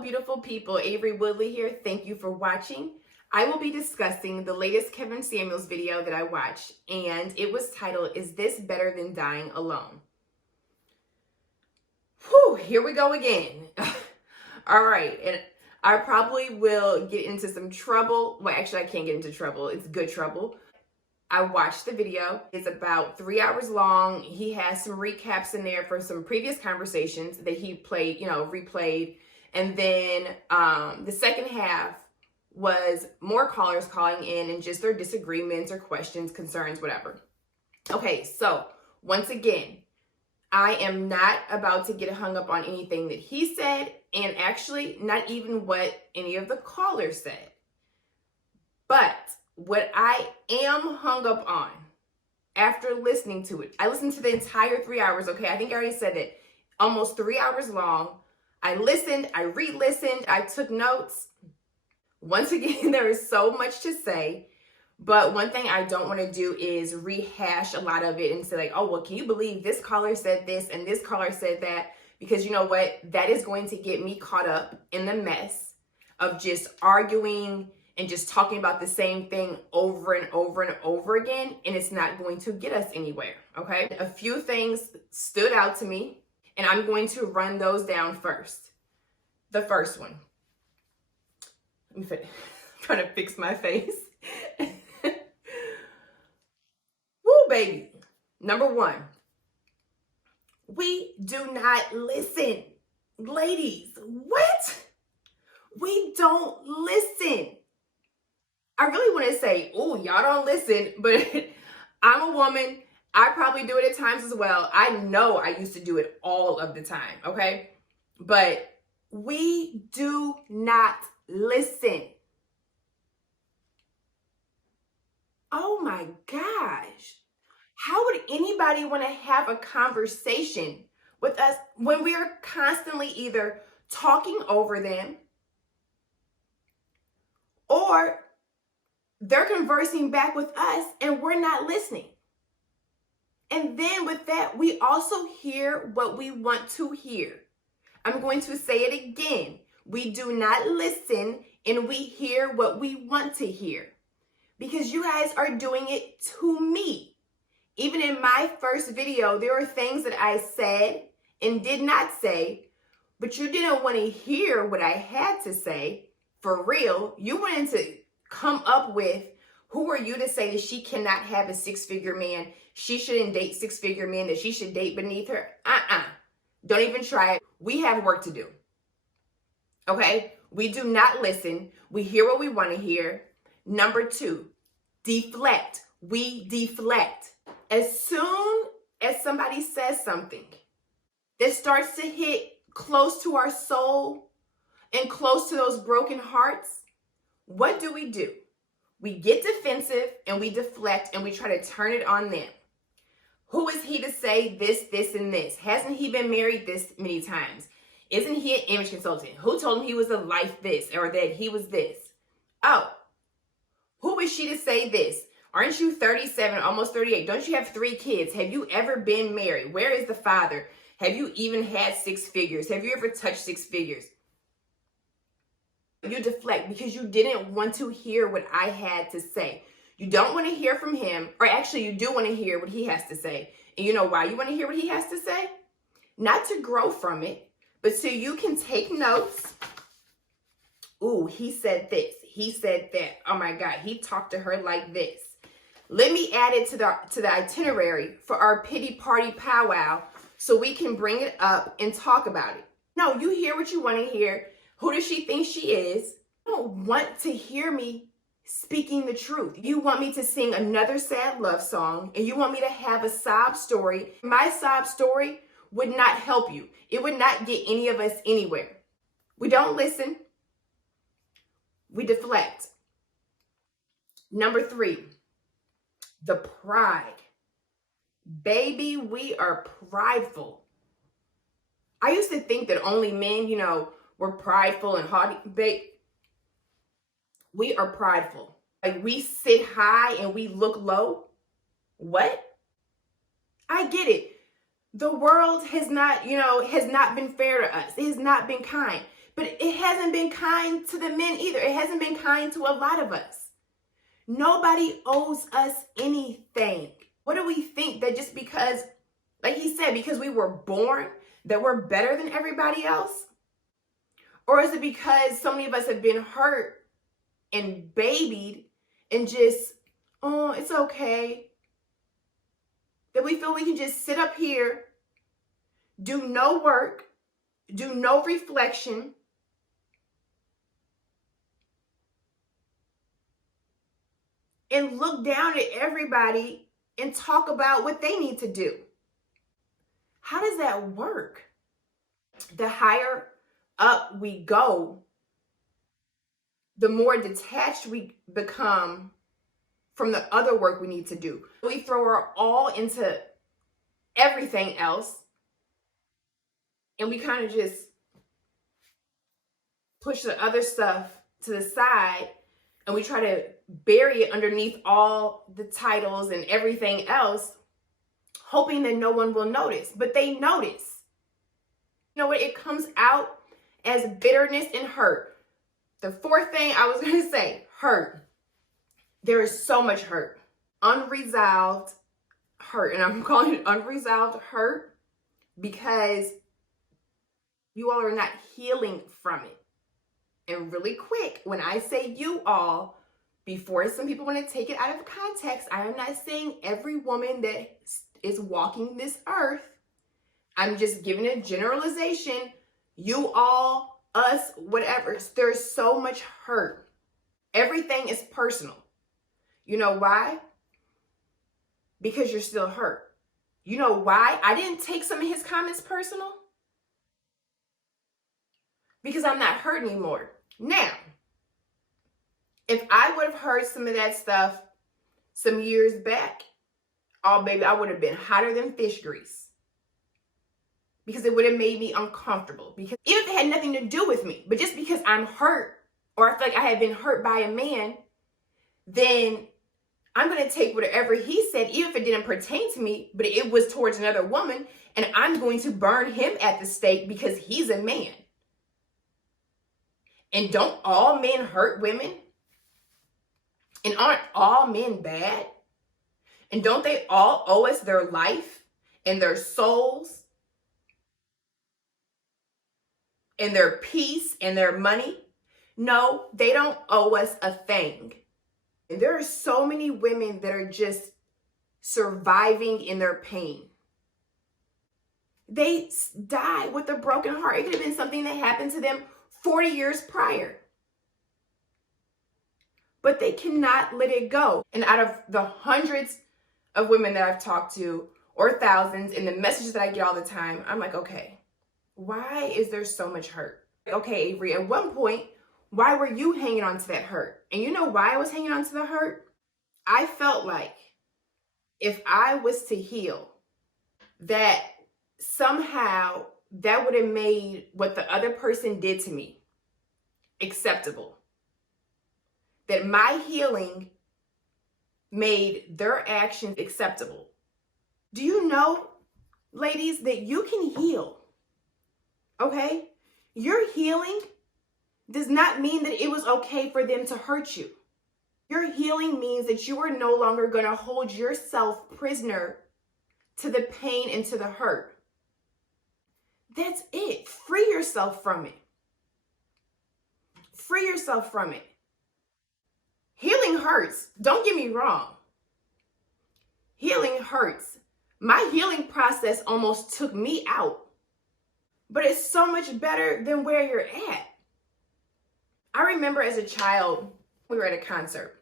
beautiful people. Avery Woodley here. Thank you for watching. I will be discussing the latest Kevin Samuels video that I watched, and it was titled, "Is This Better Than Dying Alone?" Whew, here we go again. All right, and I probably will get into some trouble. Well, actually, I can't get into trouble. It's good trouble. I watched the video. It's about 3 hours long. He has some recaps in there for some previous conversations that he played, replayed. And then the second half was more callers calling in and just their disagreements or questions, concerns, whatever. Okay, so once again, I am not about to get hung up on anything that he said, and actually not even what any of the callers said. But what I am hung up on after listening to it, I listened to the entire 3 hours, okay? I think I already said it. Almost 3 hours long. I listened, I re-listened, I took notes. Once again, there is so much to say, but one thing I don't want to do is rehash a lot of it and say like, oh, well, can you believe this caller said this and this caller said that? Because you know what? That is going to get me caught up in the mess of just arguing and just talking about the same thing over and over and over again, and it's not going to get us anywhere, okay? A few things stood out to me, and I'm going to run those down first. The first one. I'm trying to fix my face. Woo, baby. Number one, we do not listen. Ladies, what? We don't listen. I really want to say, oh, y'all don't listen, but I'm a woman. I probably do it at times as well. I know I used to do it all of the time, okay? But we do not listen. Oh my gosh. How would anybody want to have a conversation with us when we are constantly either talking over them or they're conversing back with us and we're not listening? And then with that, we also hear what we want to hear. I'm going to say it again. We do not listen and we hear what we want to hear. Because you guys are doing it to me. Even in my first video, there were things that I said and did not say, but you didn't want to hear what I had to say. For real, you wanted to come up with, who are you to say that she cannot have a six-figure man? She shouldn't date six-figure men, that she should date beneath her. Don't even try it. We have work to do. Okay? We do not listen. We hear what we want to hear. Number two, deflect. We deflect. As soon as somebody says something that starts to hit close to our soul and close to those broken hearts, what do? We get defensive and we deflect and we try to turn it on them. Who is he to say this, this, and this? Hasn't he been married this many times? Isn't he an image consultant? Who told him he was a life this or that he was this? Oh, who is she to say this? Aren't you 37, almost 38? Don't you have 3 kids? Have you ever been married? Where is the father? Have you even had 6 figures? Have you ever touched 6 figures? You deflect because you didn't want to hear what I had to say. You don't want to hear from him, or actually you do want to hear what he has to say. And you know why you want to hear what he has to say? Not to grow from it, but so you can take notes. Ooh, he said this. He said that. Oh my God, he talked to her like this. Let me add it to the itinerary for our pity party powwow so we can bring it up and talk about it. No, you hear what you want to hear. Who does she think she is? You don't want to hear me speaking the truth. You want me to sing another sad love song, and you want me to have a sob story. My sob story would not help you. It would not get any of us anywhere. We don't listen. We deflect. Number 3, the pride. Baby, we are prideful. I used to think that only men, were prideful and haughty. Babe, we are prideful. Like, we sit high and we look low. What? I get it. The world has not been fair to us. It has not been kind. But it hasn't been kind to the men either. It hasn't been kind to a lot of us. Nobody owes us anything. What do we think that just because, like he said, because we were born, that we're better than everybody else? Or is it because so many of us have been hurt and babied and just, oh, it's okay, that we feel we can just sit up here, do no work, do no reflection, and look down at everybody and talk about what they need to do? How does that work? The higher up we go, the more detached we become from the other work we need to do. We throw our all into everything else, and we kind of just push the other stuff to the side, and we try to bury it underneath all the titles and everything else, hoping that no one will notice. But they notice. You know what? It comes out as bitterness and hurt. The fourth thing I was going to say, hurt. There is so much hurt. Unresolved hurt. And I'm calling it unresolved hurt because you all are not healing from it. And really quick, when I say you all, before some people want to take it out of context, I am not saying every woman that is walking this earth. I'm just giving a generalization. You all, us, whatever. There's so much hurt. Everything is personal. You know why? Because you're still hurt. You know why I didn't take some of his comments personal? Because I'm not hurt anymore. Now, if I would have heard some of that stuff some years back, oh baby, I would have been hotter than fish grease. Because it would have made me uncomfortable. Because even if it had nothing to do with me, but just because I'm hurt, or I feel like I had been hurt by a man, then I'm going to take whatever he said, even if it didn't pertain to me, but it was towards another woman, and I'm going to burn him at the stake because he's a man. And don't all men hurt women? And aren't all men bad? And don't they all owe us their life and their souls and their peace and their money? No, they don't owe us a thing. And there are so many women that are just surviving in their pain. They die with a broken heart. It could have been something that happened to them 40 years prior. But they cannot let it go. And out of the hundreds of women that I've talked to, or thousands, and the messages that I get all the time, I'm like, okay, why is there so much hurt? Okay, Avery, at one point, why were you hanging on to that hurt? And you know why I was hanging on to the hurt? I felt like if I was to heal, that somehow that would have made what the other person did to me acceptable. That my healing made their actions acceptable. Do you know, ladies, that you can heal? Okay? Your healing does not mean that it was okay for them to hurt you. Your healing means that you are no longer going to hold yourself prisoner to the pain and to the hurt. That's it. Free yourself from it. Free yourself from it. Healing hurts. Don't get me wrong. Healing hurts. My healing process almost took me out. But it's so much better than where you're at. I remember as a child, we were at a concert.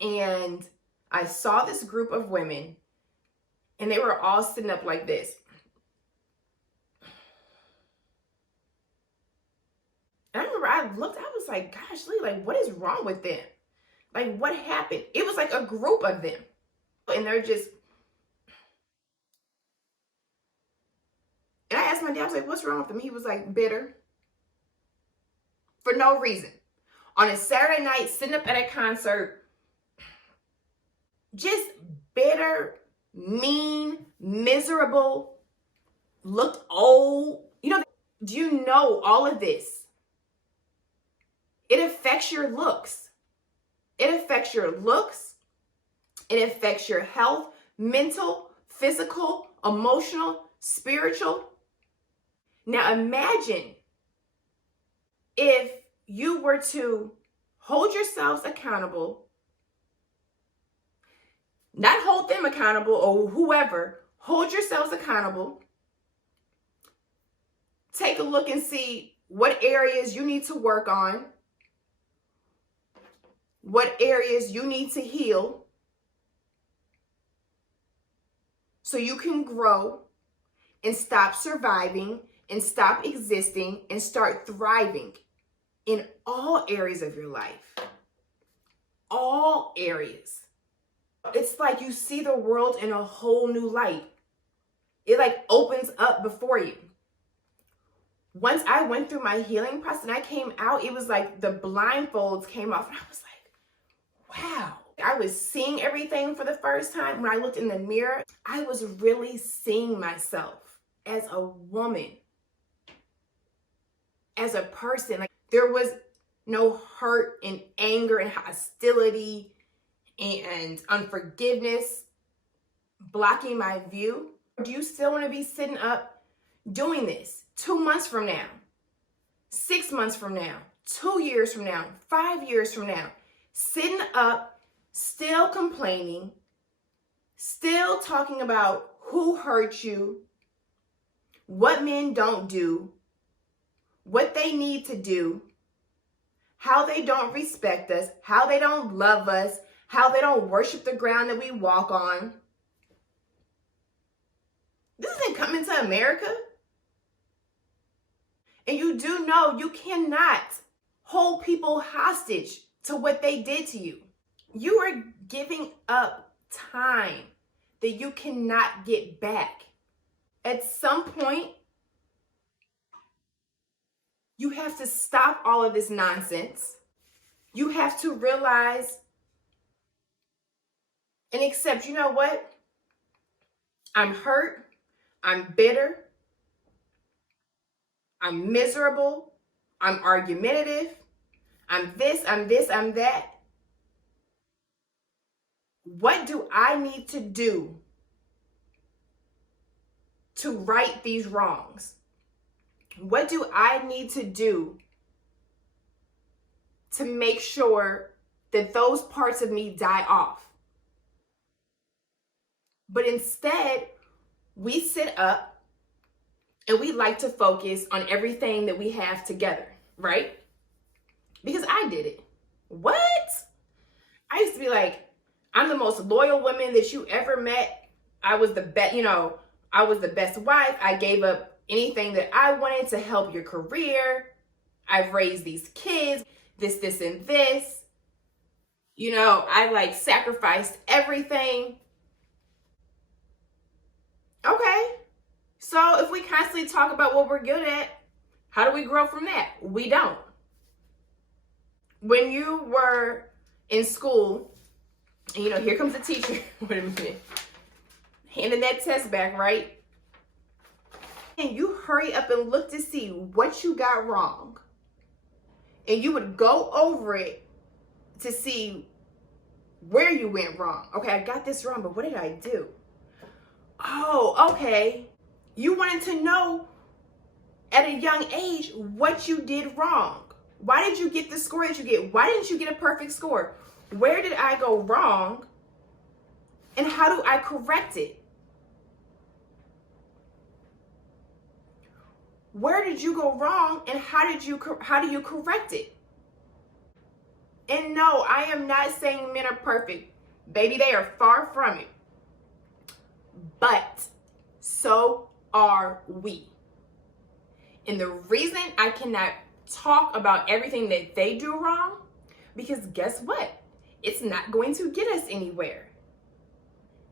And I saw this group of women. And they were all sitting up like this. And I remember I looked, I was like, gosh, Lee, like, what is wrong with them? Like, what happened? It was like a group of them. And they're just... And I asked my dad, I was like, what's wrong with them? He was like, bitter. For no reason. On a Saturday night, sitting up at a concert, just bitter, mean, miserable, looked old. You know, do you know all of this It affects your looks. It affects your looks. It affects your health, mental, physical, emotional, spiritual. Now imagine if you were to hold yourselves accountable, not hold them accountable or whoever, hold yourselves accountable. Take a look and see what areas you need to work on, what areas you need to heal so you can grow and stop surviving and stop existing and start thriving in all areas of your life. All areas. It's like you see the world in a whole new light. It like opens up before you. Once I went through my healing process and I came out, it was like the blindfolds came off and I was like, wow. I was seeing everything for the first time. When I looked in the mirror, I was really seeing myself as a woman, as a person. Like there was no hurt and anger and hostility and unforgiveness blocking my view. Do you still want to be sitting up doing this 2 months from now, 6 months from now, 2 years from now, 5 years from now, sitting up, still complaining, still talking about who hurt you, what men don't do, what they need to do, how they don't respect us, how they don't love us, how they don't worship the ground that we walk on? This isn't coming to America. And you do know you cannot hold people hostage to what they did to you. You are giving up time that you cannot get back. At some point, you have to stop all of this nonsense. You have to realize and accept, you know what? I'm hurt. I'm bitter. I'm miserable. I'm argumentative. I'm this, I'm that. What do I need to do to right these wrongs? What do I need to do to make sure that those parts of me die off? But instead, we sit up and we like to focus on everything that we have together, right? Because I did it. What? I used to be like, I'm the most loyal woman that you ever met. I was the best, I was the best wife. I gave up anything that I wanted to help your career. I've raised these kids, this, and this. I like sacrificed everything. Okay. So if we constantly talk about what we're good at, how do we grow from that? We don't. When you were in school, and here comes the teacher, wait a minute, handing that test back, right? And you hurry up and look to see what you got wrong. And you would go over it to see where you went wrong. Okay, I got this wrong, but what did I do? Oh, okay. You wanted to know at a young age what you did wrong. Why did you get the score that you get? Why didn't you get a perfect score? Where did I go wrong? And how do I correct it? Where did you go wrong and how do you correct it? And no, I am not saying men are perfect. Baby, they are far from it. But so are we. And the reason I cannot talk about everything that they do wrong, because guess what? It's not going to get us anywhere.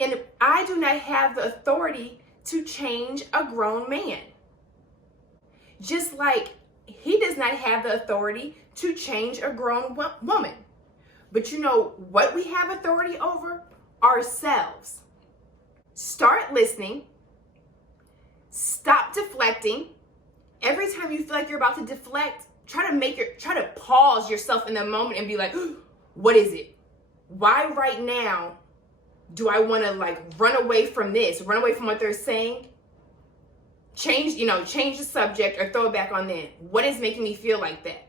And I do not have the authority to change a grown man. Just like he does not have the authority to change a grown woman. But you know what we have authority over? Ourselves. Start listening. Stop deflecting. Every time you feel like you're about to deflect, try to pause yourself in the moment and be like, what is it? Why right now do I want to like run away from this, run away from what they're saying? Change the subject or throw it back on them. What is making me feel like that?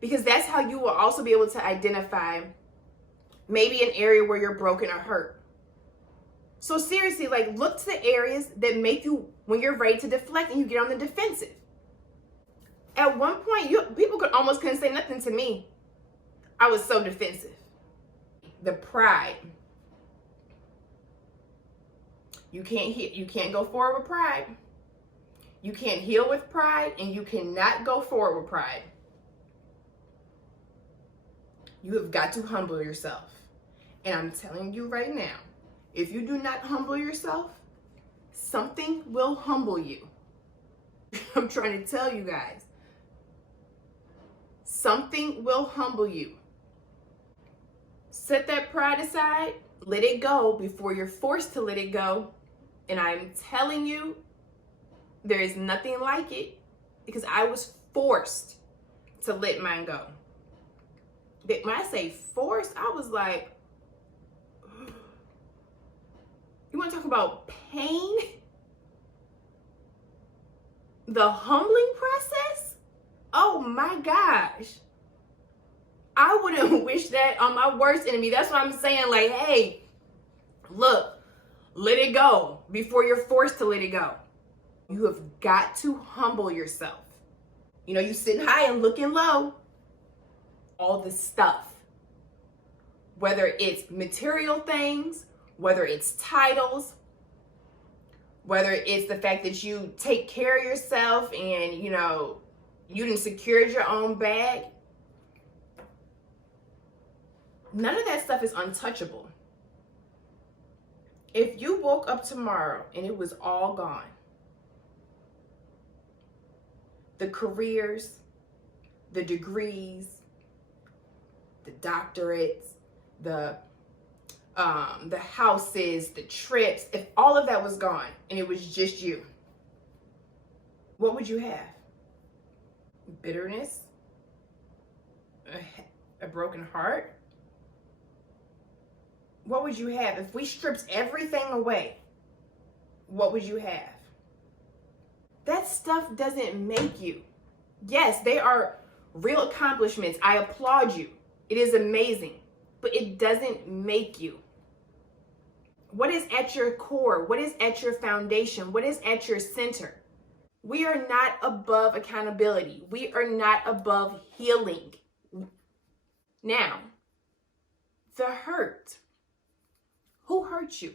Because that's how you will also be able to identify maybe an area where you're broken or hurt. So seriously, like look to the areas that make you, when you're ready to deflect and you get on the defensive. At one point, people couldn't say nothing to me. I was so defensive. The pride. You can't go forward with pride. You can't heal with pride, and you cannot go forward with pride. You have got to humble yourself. And I'm telling you right now, if you do not humble yourself, something will humble you. I'm trying to tell you guys. Something will humble you. Set that pride aside, let it go before you're forced to let it go. And I'm telling you, there is nothing like it, because I was forced to let mine go. When I say forced, I was like, you want to talk about pain? The humbling process? Oh my gosh. I wouldn't wish that on my worst enemy. That's what I'm saying. Like, hey, look, let it go before you're forced to let it go. You have got to humble yourself. You sitting high and looking low. All the stuff, whether it's material things, whether it's titles, whether it's the fact that you take care of yourself and, you done secured your own bag. None of that stuff is untouchable. If you woke up tomorrow and it was all gone, the careers, the degrees, the doctorates, the houses, the trips, if all of that was gone and it was just you, what would you have? Bitterness? A broken heart? What would you have? If we stripped everything away, what would you have? That stuff doesn't make you. Yes, they are real accomplishments. I applaud you. It is amazing, but it doesn't make you. What is at your core? What is at your foundation? What is at your center? We are not above accountability. We are not above healing. Now, the hurt. Who hurt you?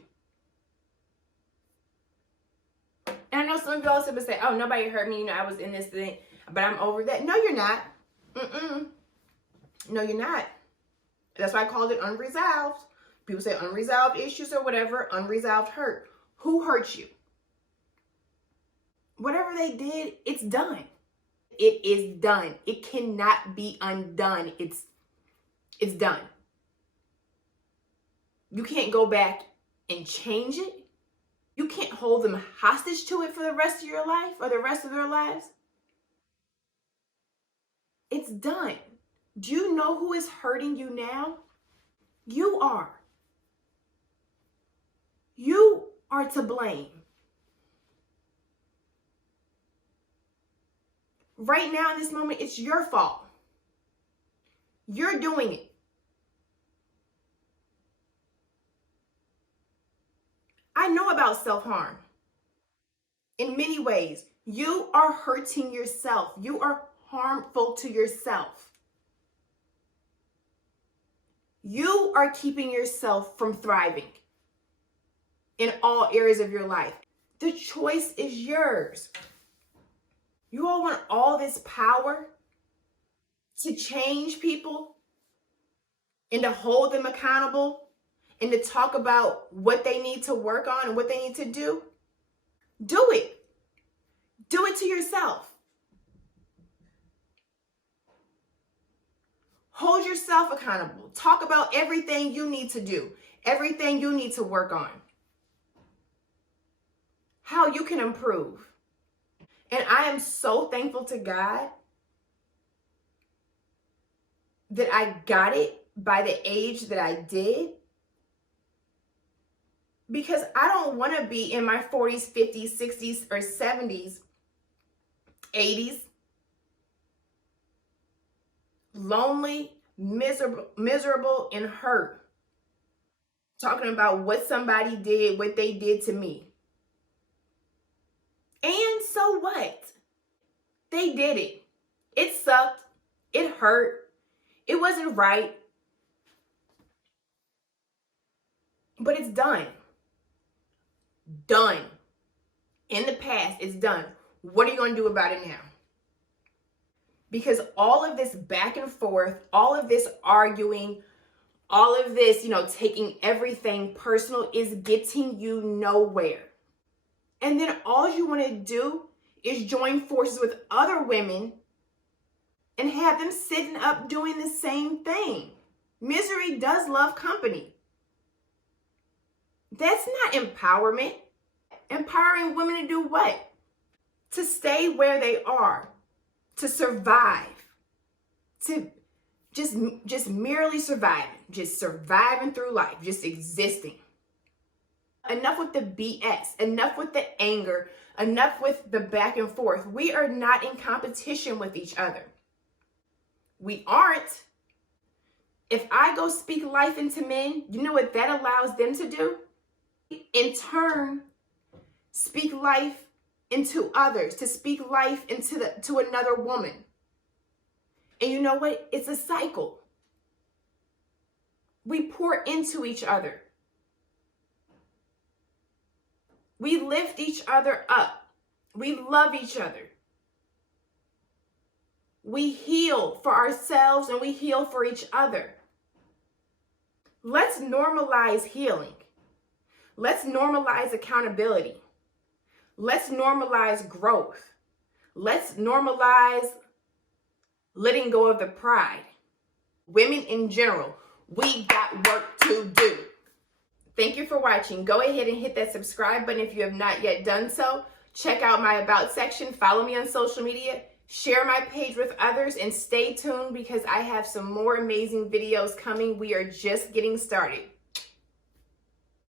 And I know some of y'all would say, oh, nobody hurt me. I was in this thing, but I'm over that. No, you're not. No, you're not. That's why I called it unresolved. People say unresolved issues or whatever, unresolved hurt. Who hurt you? Whatever they did, it's done. It is done. It cannot be undone. It's done. You can't go back and change it. You can't hold them hostage to it for the rest of your life or the rest of their lives. It's done. Do you know who is hurting you now? You are. You are to blame. Right now in this moment, it's your fault. You're doing it. I know about self-harm. In many ways, you are hurting yourself. You are harmful to yourself. You are keeping yourself from thriving in all areas of your life. The choice is yours. You all want all this power to change people and to hold them accountable and to talk about what they need to work on and what they need to do. Do it. Do it to yourself. Hold yourself accountable. Talk about everything you need to do, everything you need to work on, how you can improve. And I am so thankful to God that I got it by the age that I did, because I don't want to be in my 40s, 50s, 60s, or 70s, 80s, lonely, miserable, and hurt, talking about what somebody did, what they did to me. And so what? They did it. It sucked. It hurt. It wasn't right. But it's done. Done. In the past, it's done. What are you going to do about it now? Because all of this back and forth, all of this arguing, all of this, taking everything personal is getting you nowhere. And then all you want to do is join forces with other women and have them sitting up doing the same thing. Misery does love company. That's not empowerment. Empowering women to do what? To stay where they are, to survive, to just merely surviving, just surviving through life, just existing. Enough with the BS, enough with the anger, enough with the back and forth. We are not in competition with each other. We aren't. If I go speak life into men, you know what that allows them to do? In turn, speak life into others, to speak life to another woman. And you know what? It's a cycle. We pour into each other. We lift each other up. We love each other. We heal for ourselves and we heal for each other. Let's normalize healing. Let's normalize accountability. Let's normalize growth. Let's normalize letting go of the pride. Women in general, we got work to do. Thank you for watching. Go ahead and hit that subscribe button if you have not yet done so. Check out my About section. Follow me on social media. Share my page with others and stay tuned because I have some more amazing videos coming. We are just getting started.